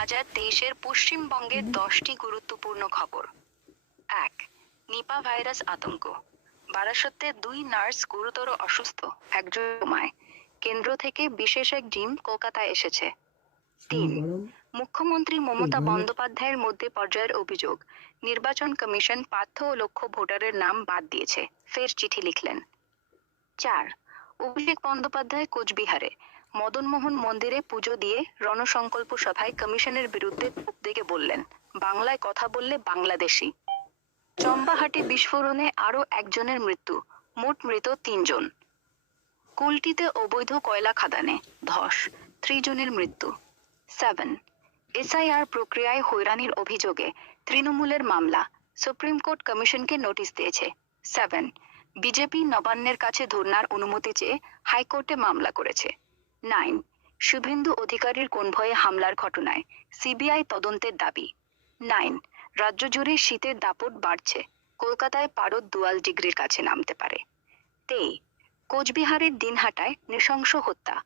2023-এর পশ্চিমবঙ্গের 10টি গুরুত্বপূর্ণ খবর। 1. নিপা ভাইরাস আতঙ্ক। বারাসতে 2 নার্স গুরুতর অসুস্থ, একজন কোমায়। কেন্দ্র থেকে বিশেষ এক টিম কলকাতায় এসেছে। 3. মুখ্যমন্ত্রী মমতা বন্দ্যোপাধ্যায়ের মধ্যে পর্যায়ের অভিযোগ, নির্বাচন কমিশন পার্থ ও লক্ষ্য ভোটারের নাম বাদ দিয়েছে, ফের চিঠি লিখলেন। 4. অভিষেক বন্দ্যোপাধ্যায় কোচবিহারে মদনমোহন মন্দিরে পুজো দিয়ে রণসংকল্প সভায় কমিশনের বিরুদ্ধে উদ্বেগে বললেন, বাংলায় কথা বললে বাংলাদেশি। চম্পাহাটে বিস্ফোরণে আরও একজনের মৃত্যু, মোট মৃত 3 জন। কুলটিতে অবৈধ কয়লা খাদানে ধস, 3 জনের মৃত্যু। 7. এসআইআর প্রক্রিয়ায় হয়রানির অভিযোগে তৃণমূলের মামলা, সুপ্রিম কোর্ট কমিশনকে নোটিশ দিয়েছে। 7. বিজেপি নবান্নের কাছে ধর্নার অনুমতি চেয়ে হাইকোর্টে মামলা করেছে। 9. শুভেন্দু অধিকারীর কনভয়ে হামলার ঘটনায় সিবিআই তদন্তের দাবি। 9. রাজ্য জুড়ে শীতের দাপট বাড়ছে, কলকাতায় পারদ 42 ডিগ্রির কাছে নামতে পারে। 23. কোচবিহারের দিনহাটায় নৃশংস হত্যা,